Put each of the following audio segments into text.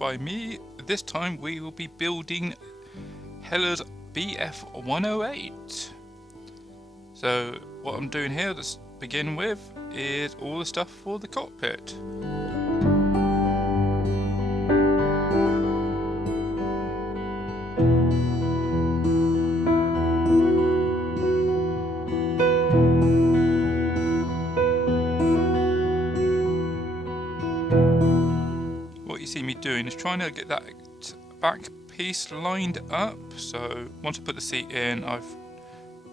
by me. This time we will be building Hellers Bf108. So what I'm doing here to begin with is all the stuff for the cockpit. What you see me doing is trying to get that back piece lined up. So once I put the seat in, I've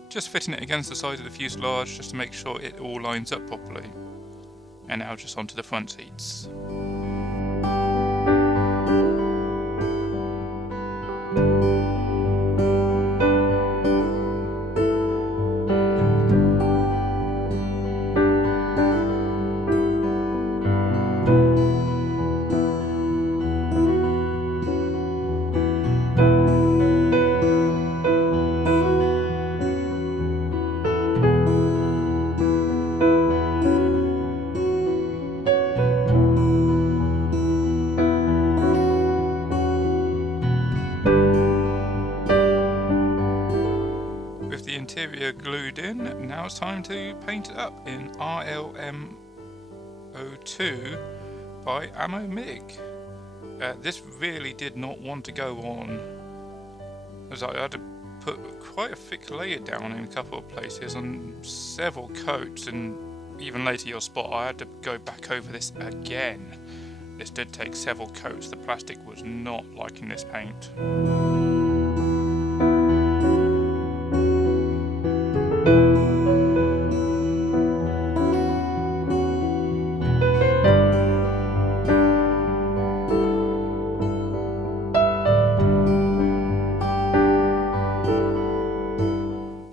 just fitting it against the side of the fuselage just to make sure it all lines up properly. And now just onto the front seats. With the interior glued in, now it's time to paint it up in RLM02 by Ammo MIG. This really did not want to go on, as I had to put quite a thick layer down in a couple of places on several coats, and even later you'll spot I had to go back over this again. This did take several coats. The plastic was not liking this paint.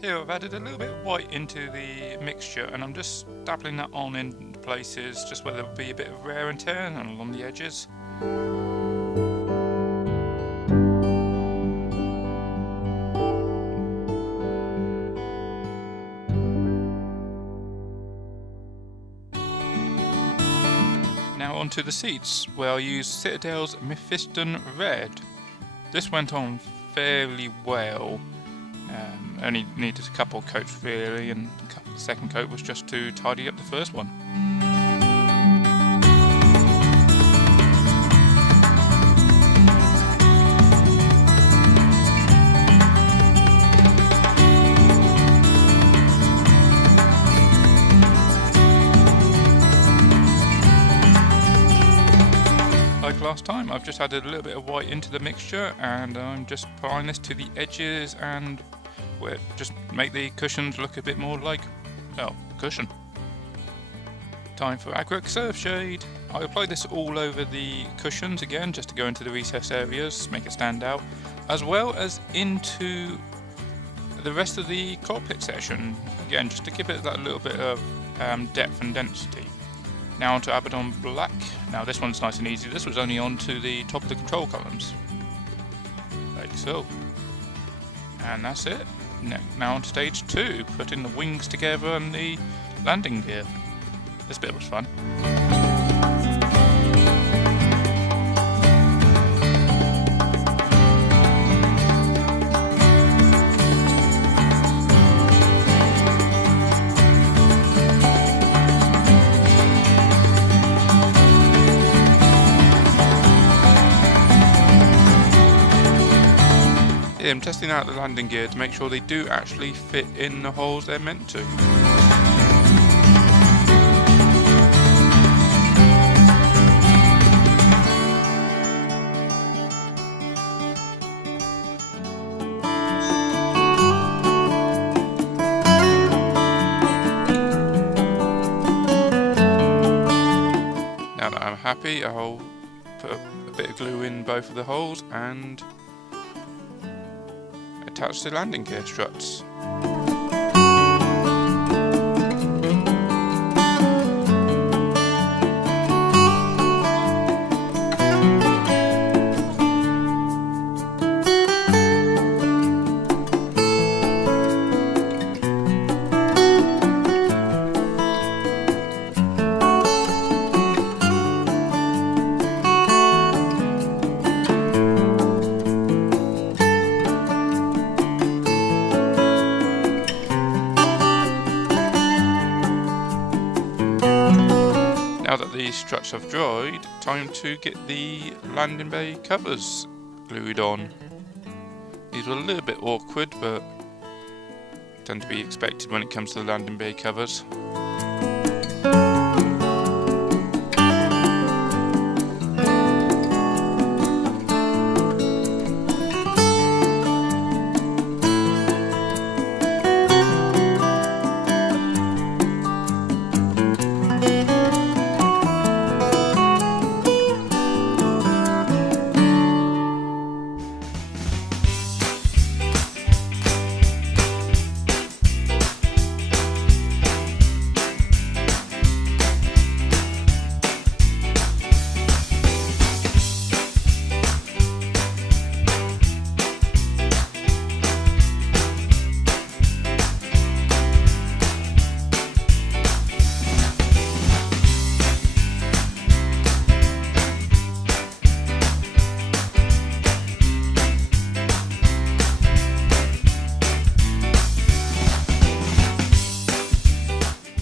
Here I've added a little bit of white into the mixture, and I'm just dabbling that on in places just where there would be a bit of wear and tear and along the edges. Now onto the seats, where I used Citadel's Mephiston Red. This went on fairly well. Only needed a couple of coats really, and the second coat was just to tidy up the first one. Like last time, I've just added a little bit of white into the mixture, and I'm just applying this to the edges and where just make the cushions look a bit more like, well, a cushion. Time for acrylic surf shade. I applied this all over the cushions again, just to go into the recess areas, make it stand out, as well as into the rest of the cockpit section, again just to give it that little bit of depth and density. Now onto Abaddon Black. Now this one's nice and easy. This was only onto the top of the control columns, like so. And that's it. Now on to stage 2, putting the wings together and the landing gear. This bit was fun. I'm testing out the landing gear to make sure they do actually fit in the holes they're meant to. Now that I'm happy, I'll put a bit of glue in both of the holes and attach the landing gear struts. struts have dried, time to get the landing bay covers glued on. These were a little bit awkward, but tend to be expected when it comes to the landing bay covers.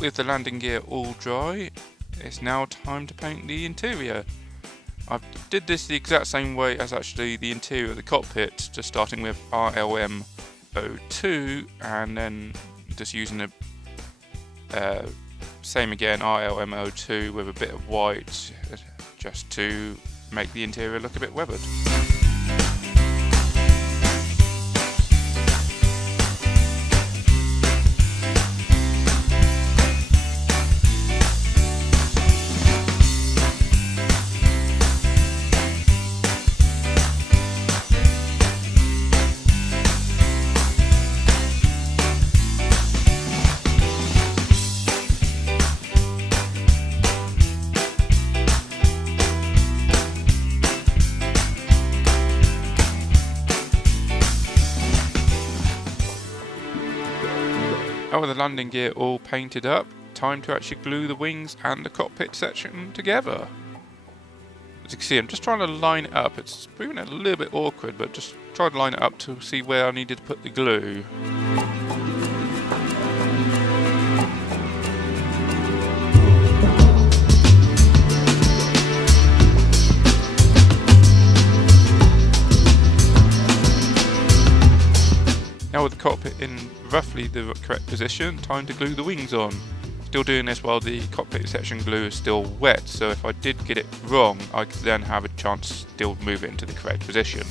With the landing gear all dry, it's now time to paint the interior. I did this the exact same way as actually the interior of the cockpit, just starting with RLM02 and then just using the same again, RLM02 with a bit of white just to make the interior look a bit weathered. Now with the landing gear all painted up, time to actually glue the wings and the cockpit section together. As you can see, I'm just trying to line it up. It's proving a little bit awkward, but just try to line it up to see where I needed to put the glue. Now with the cockpit in roughly the correct position, time to glue the wings on. Still doing this while the cockpit section glue is still wet, so if I did get it wrong, I could then have a chance to still move it into the correct position.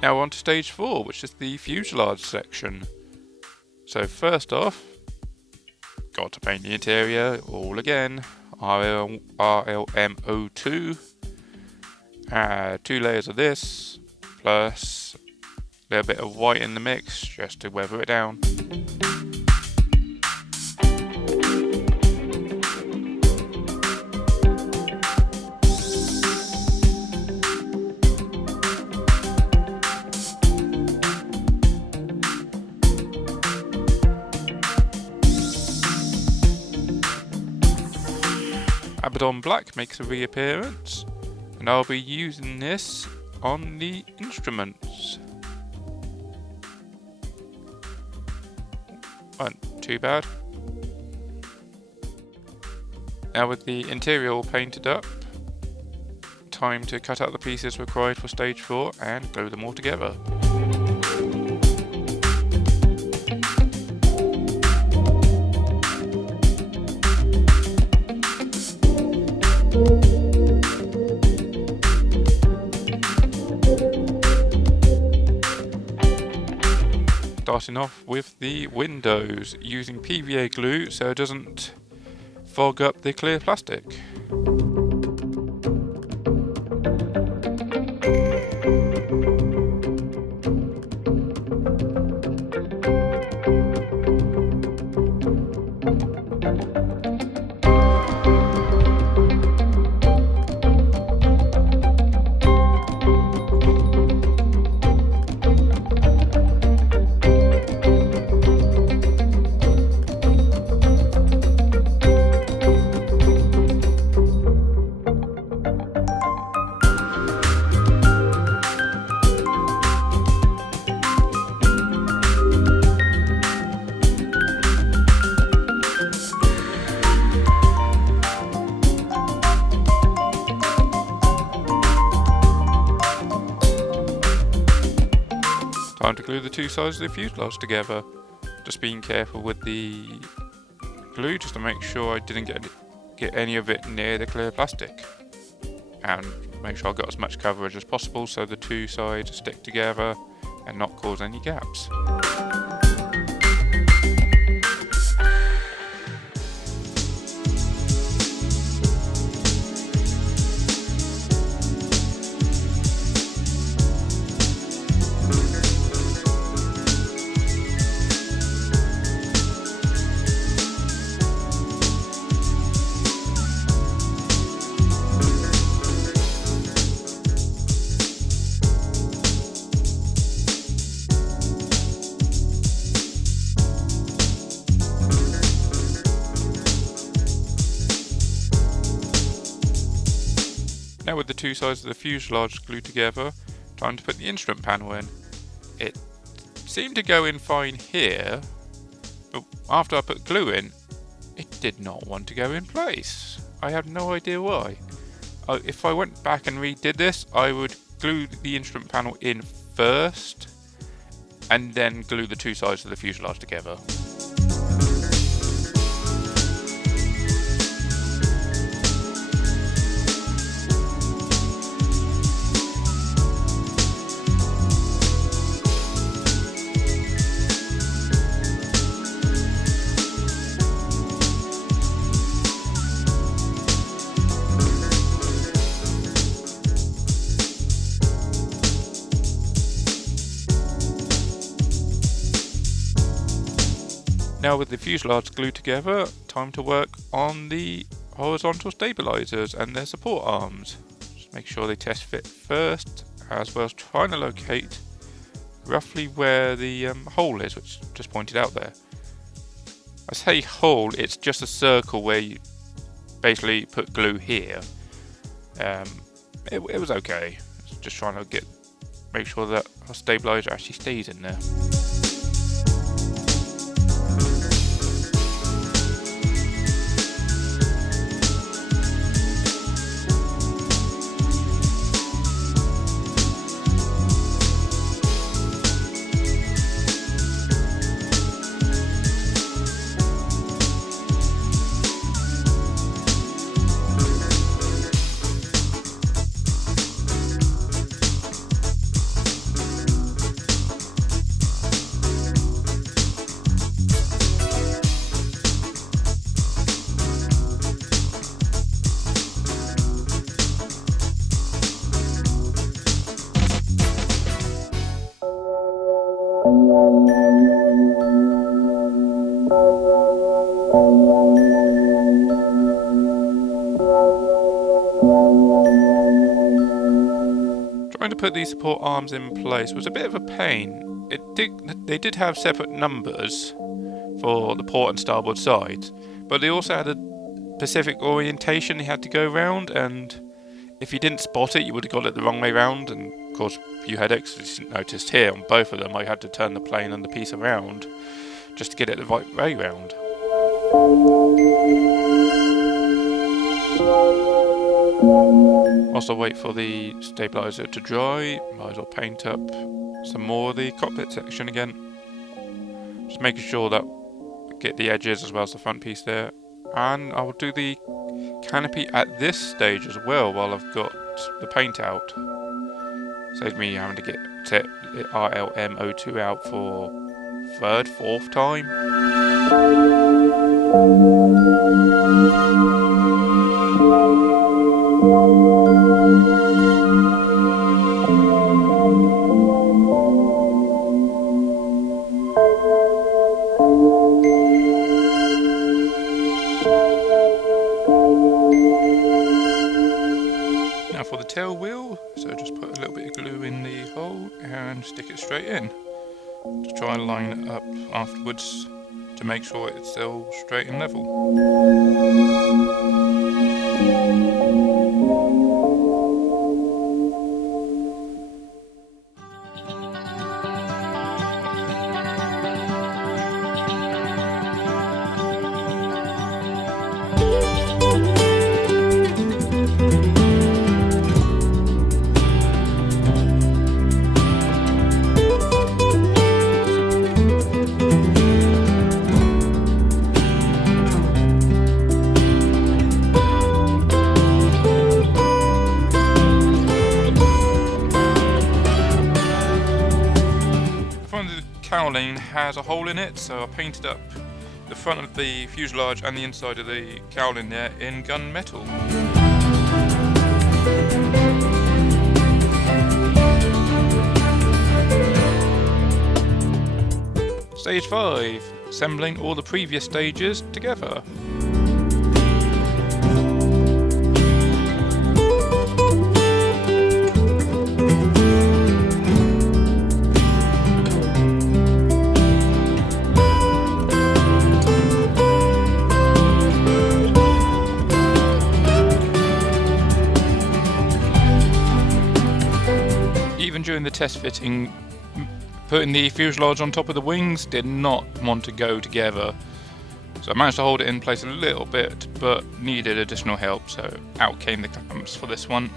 Now on to stage 4, which is the fuselage section. So first off, got to paint the interior all again, RLM02, 2 layers of this, plus a little bit of white in the mix just to weather it down. Abaddon Black makes a reappearance, and I'll be using this on the instruments. Wasn't too bad. Now with the interior all painted up, time to cut out the pieces required for stage 4 and glue them all together. starting off with the windows using PVA glue so it doesn't fog up the clear plastic. Time to glue the two sides of the fuselage together. Just being careful with the glue just to make sure I didn't get any of it near the clear plastic. And make sure I got as much coverage as possible so the two sides stick together and not cause any gaps. Now with the two sides of the fuselage glued together, time to put the instrument panel in. It seemed to go in fine here, but after I put glue in, it did not want to go in place. I have no idea why. If I went back and redid this, I would glue the instrument panel in first, and then glue the two sides of the fuselage together. Now with the fuselage glued together, time to work on the horizontal stabilizers and their support arms. Just make sure they test fit first, as well as trying to locate roughly where the hole is, which just pointed out there. I say hole, it's just a circle where you basically put glue here. It was okay. Just trying to make sure that our stabilizer actually stays in there. Trying to put these support arms in place was a bit of a pain. They did have separate numbers for the port and starboard sides, but they also had a specific orientation they had to go round, and if you didn't spot it, you would have got it the wrong way round, and of course a few headaches. As you noticed here on both of them, I had to turn the plane and the piece around just to get it the right way round. Whilst I wait for the stabilizer to dry, might as well paint up some more of the cockpit section again. Just making sure that I get the edges as well as the front piece there. And I will do the canopy at this stage as well while I've got the paint out. Saves me having to get the RLM02 out for third, fourth time. Now for the tail wheel, so just put a little bit of glue in the hole and stick it straight in. To try and line it up afterwards to make sure it's still straight and level. Cowling has a hole in it, so I painted up the front of the fuselage and the inside of the cowling there in gunmetal. Stage 5, assembling all the previous stages together. During the test fitting, putting the fuselage on top of the wings did not want to go together, so I managed to hold it in place a little bit but needed additional help, so out came the clamps for this one.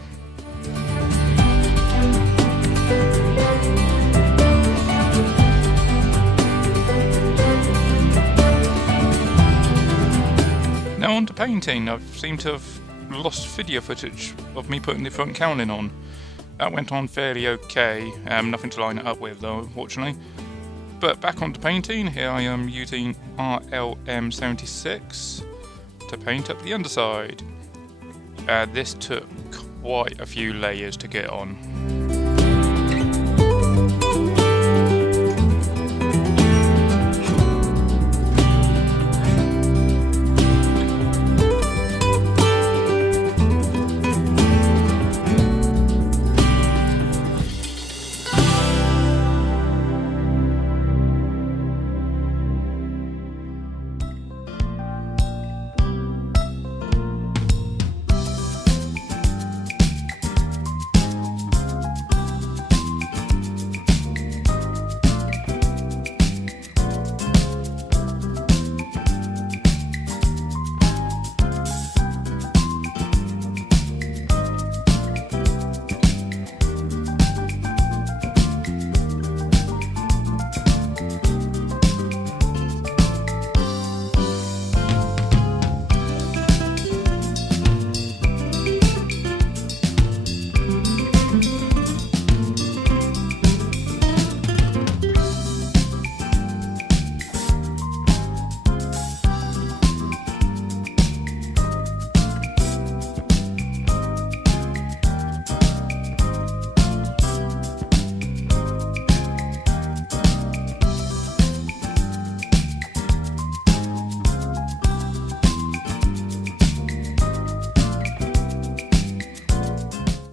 Now on to painting. I seem to have lost video footage of me putting the front cowling on. That went on fairly okay, nothing to line it up with though, unfortunately. But back onto painting, here I am using RLM76 to paint up the underside. This took quite a few layers to get on.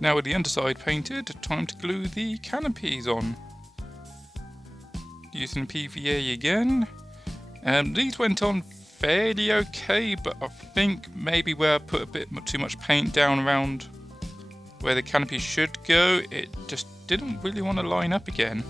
Now with the underside painted, time to glue the canopies on. Using PVA again. These went on fairly okay, but I think maybe where I put a bit too much paint down around where the canopy should go, it just didn't really want to line up again.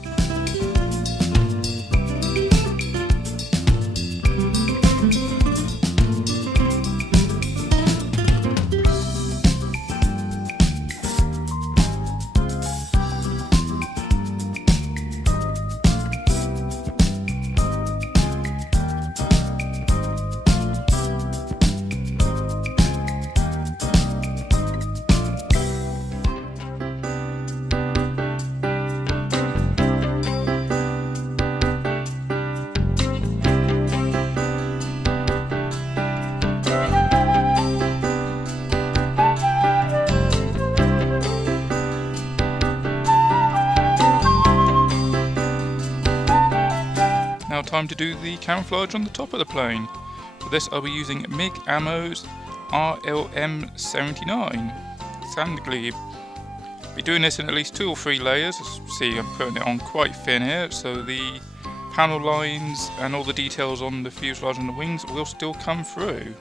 time to do the camouflage on the top of the plane. For this I'll be using MiG Ammo's RLM79 sand glebe. I'll be doing this in at least 2 or 3 layers. As you see, I'm putting it on quite thin here, so the panel lines and all the details on the fuselage and the wings will still come through.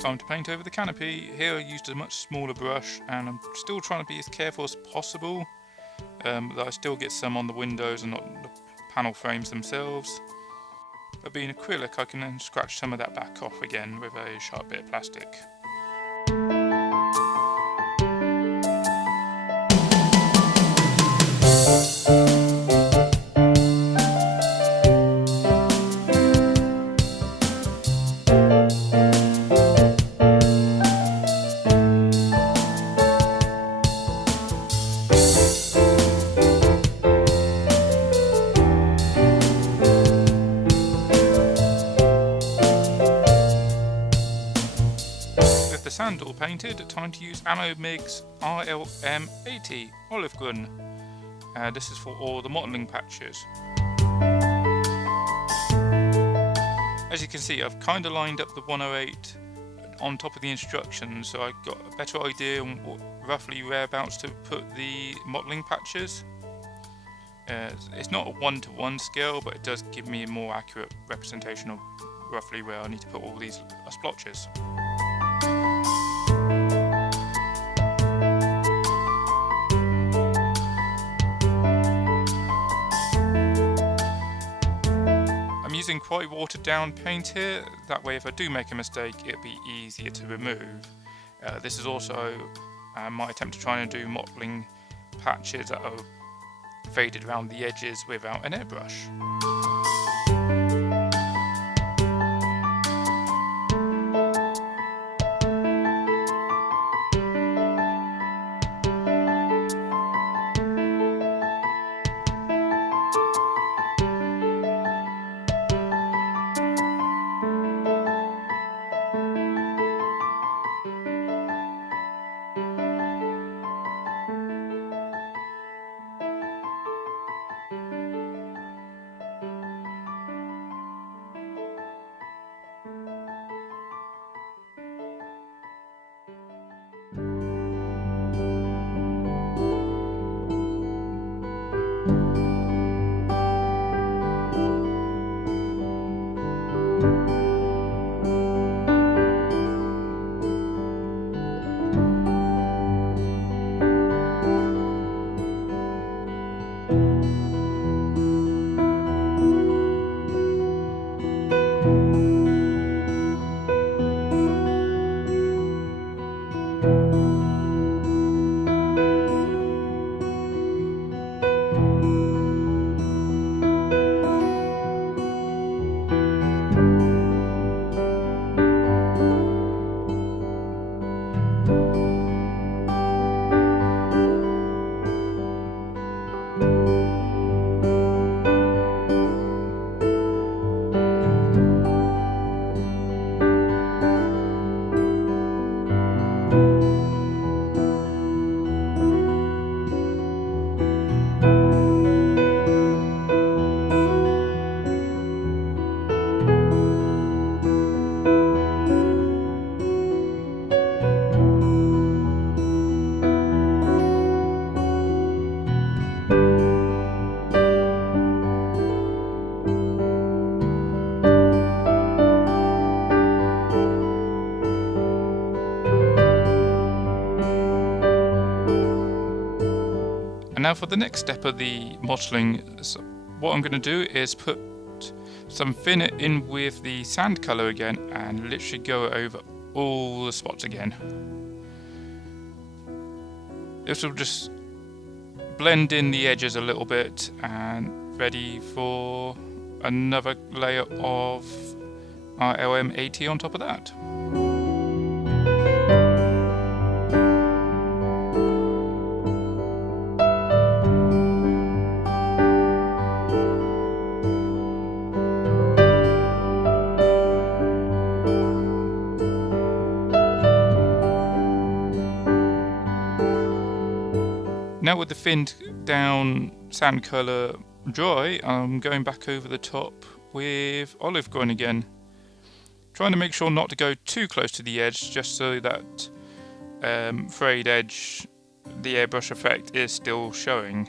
Time to paint over the canopy. Here I used a much smaller brush, and I'm still trying to be as careful as possible that I still get some on the windows and not the panel frames themselves. But being acrylic, I can then scratch some of that back off again with a sharp bit of plastic. Sand all painted, time to use Ammo MiG's RLM80 olive gun. This is for all the modelling patches. As you can see, I've kind of lined up the 108 on top of the instructions, so I got a better idea on what roughly whereabouts to put the modelling patches. It's not a 1-to-1 scale, but it does give me a more accurate representation of roughly where I need to put all these splotches. Using quite watered down paint here, that way if I do make a mistake it'll be easier to remove. This is also my attempt to try and do modelling patches that are faded around the edges without an airbrush. now for the next step of the modelling, so what I'm going to do is put some thinner in with the sand colour again and literally go over all the spots again. This will just blend in the edges a little bit and ready for another layer of our LM80 on top of that. Now with the thinned down sand colour dry, I'm going back over the top with olive green again. Trying to make sure not to go too close to the edge, just so that frayed edge, the airbrush effect is still showing.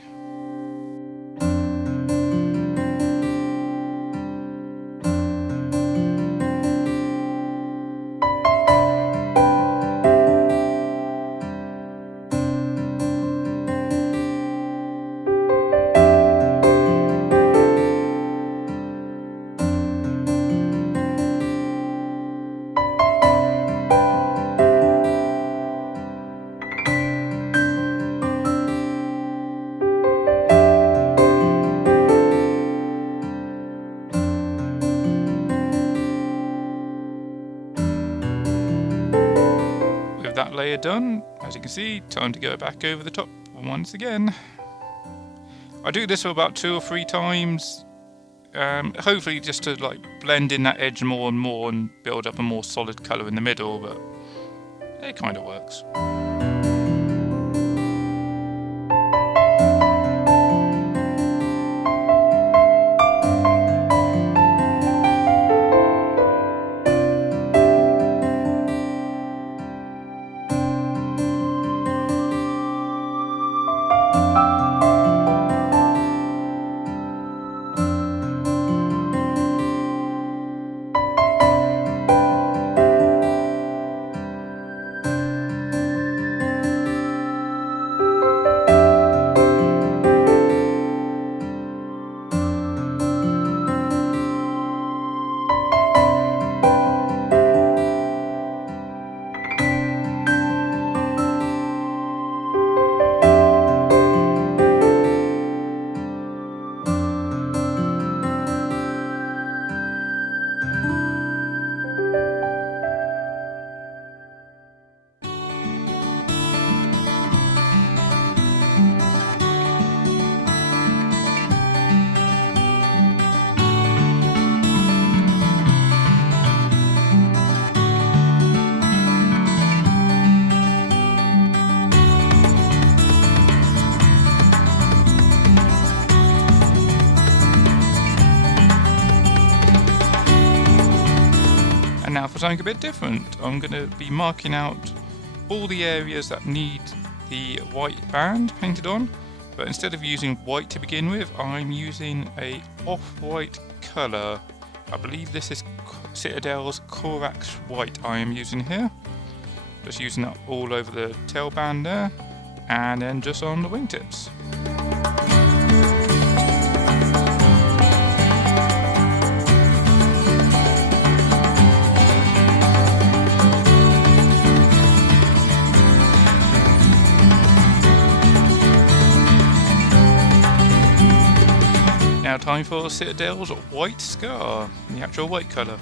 That layer done, as you can see, time to go back over the top once again. I do this for about 2 or 3 times, hopefully just to like blend in that edge more and more and build up a more solid colour in the middle, but it kind of works. And now for something a bit different, I'm going to be marking out all the areas that need the white band painted on, but instead of using white to begin with, I'm using a off-white colour. I believe this is Citadel's Corax White I am using here. Just using that all over the tail band there, and then just on the wingtips. Now time for Citadel's White Scar, the actual white colour.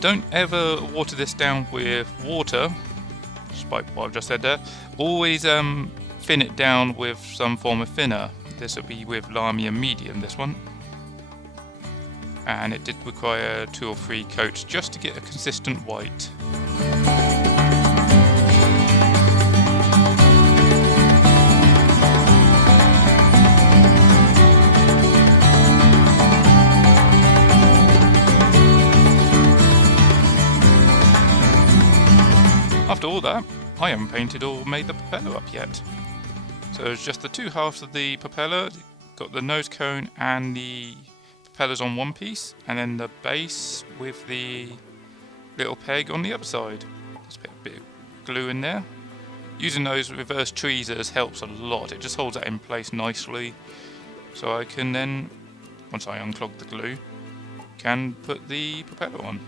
Don't ever water this down with water, despite what I've just said there. Always thin it down with some form of thinner. This will be with Lamy and Medium, this one. And it did require 2 or 3 coats just to get a consistent white. After all that, I haven't painted or made the propeller up yet. So it's just the 2 halves of the propeller, got the nose cone and the propellers on one piece, and then the base with the little peg on the other side. Just put a bit of glue in there, Using those reverse tweezers helps a lot. It just holds that in place nicely. So I can then, once I unclog the glue, can put the propeller on.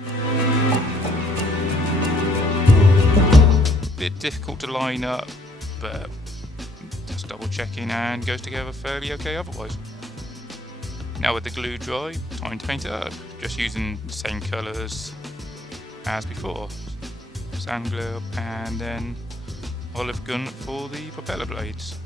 Bit difficult to line up, but just double checking and goes together fairly okay otherwise. Now with the glue dry, time to paint it up. Just using the same colours as before. Sand glue and then olive gun for the propeller blades.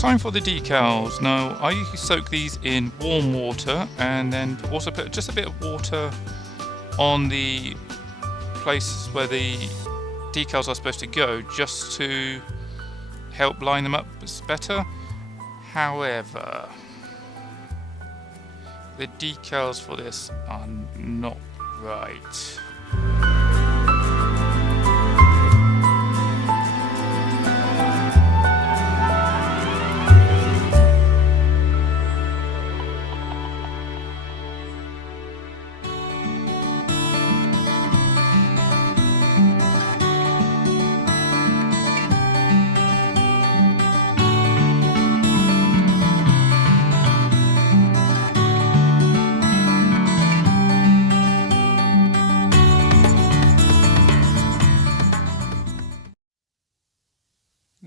Time for the decals. Now I soak these in warm water and then also put just a bit of water on the places where the decals are supposed to go, just to help line them up better. However, the decals for this are not right.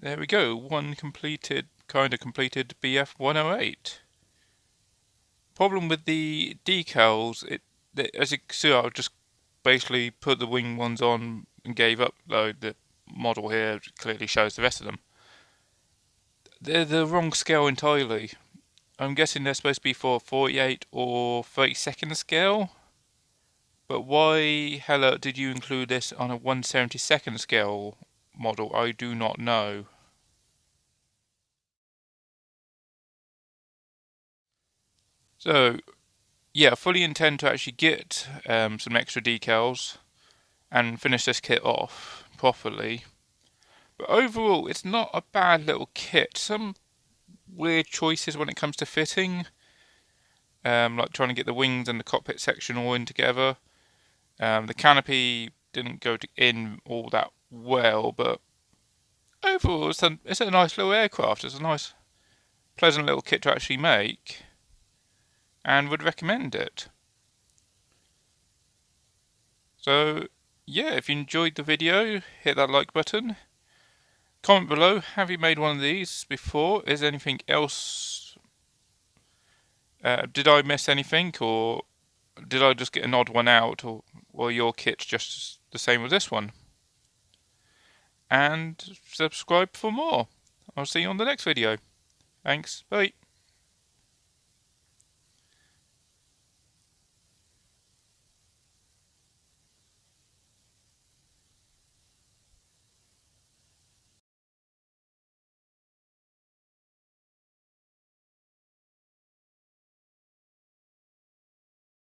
There we go, one completed, kind of completed BF108. Problem with the decals, as you can see, I just basically put the wing ones on and gave up, though the model here clearly shows the rest of them. They're the wrong scale entirely. I'm guessing they're supposed to be for 48 or 32nd scale. But why, Heller, did you include this on a 1/72nd scale model? I do not know. So, yeah, I fully intend to actually get some extra decals and finish this kit off properly. But overall, it's not a bad little kit. Some weird choices when it comes to fitting, like trying to get the wings and the cockpit section all in together. The canopy didn't go in all that well, but overall, it's a nice little aircraft. It's a nice, pleasant little kit to actually make, and would recommend it. So, yeah, if you enjoyed the video, hit that like button. Comment below, have you made one of these before? Is there anything else? Did I miss anything, or did I just get an odd one out, or your kit's just the same with this one? And subscribe for more. I'll see you on the next video. Thanks, bye.